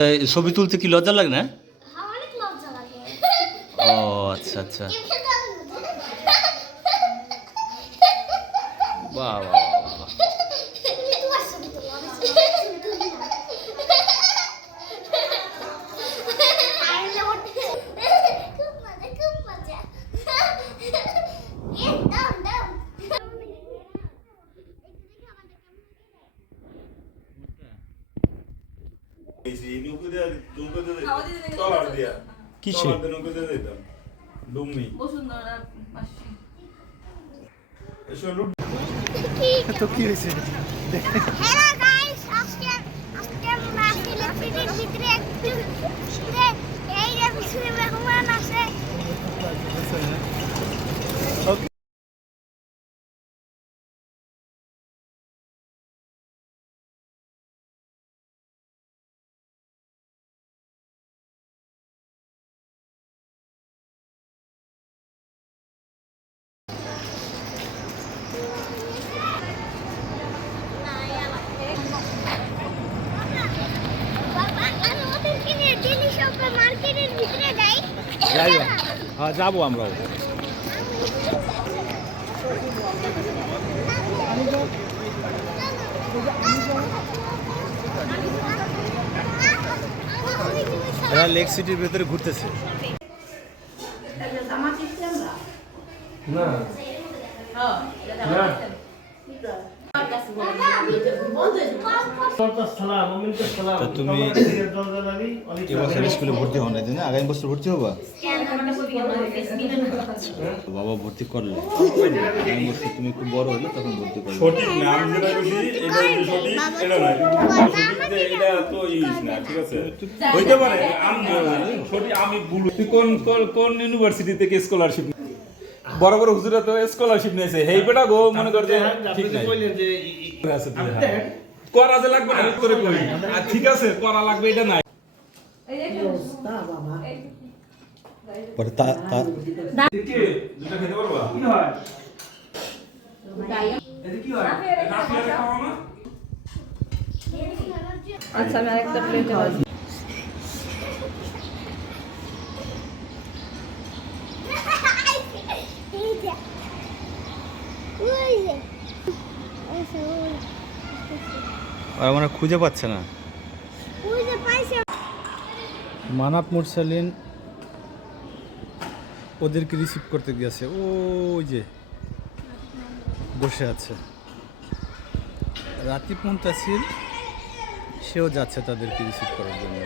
ছবি তুলতে কি লজ্জা লাগে না? অনেক লজ্জা লাগে। ও আচ্ছা আচ্ছা, বাহ বাহ বাহ বাহ। তোমার ছবি তুলো, আমি ছবি তুলি না। খুব মজা, খুব মজা। দাও দাও। কিসে? তো কি হয়েছে? হ্যালো গাইস, আজকে আমরা সিলেটের ভিতরে একটু এই যে পিছনে মেহমান আছে। বাবা, আমি ওদেরকে নিয়ে ডেলি শপে মার্কেটের ভিতরে যাই। হ্যাঁ যাবো আমরাও। এরা লেক সিটির ভেতরে ঘুরতেছে। তো তুমি এবছর স্কুলে ভর্তি হও না, না আগামী বছর ভর্তি হবা? বাবা ভর্তি করলে আগামী বছর তুমি খুব বড় হলে তখন ভর্তি করবে। সঠিক নাম যেটা বলছি এটা যে সঠিক এটা না, সঠিক যে এটা তো ইস না, ঠিক আছে হইতে পারে আমি সঠিক আমি ভুল। তুই কোন কোন ইউনিভার্সিটি থেকে স্কলারশিপ? বড় বড় হুজুরা তো স্কলারশিপ নিয়েছে, হেই বেটা গো মনে কর যে ঠিক নাই করা যে লাগবে না করে কই, আর ঠিক আছে করা লাগবে এটা নাই। পরে তা কি দুটো খেতে পারবা? কি হয় এটা কি হয়? রাফি আর খাওয়া না? আচ্ছা আমি আরেকটা প্লেট খাওয়া। এই যে ওই যে আমরা খুঁজে পাচ্ছে না। ওই যে পাইছে। মানাপ মুরসালিন ওদেরকে রিসিভ করতে গিয়েছে, ওই যে বসে আছে। রাতিব মুনতাসির সেও যাচ্ছে তাদেরকে রিসিভ করার জন্য।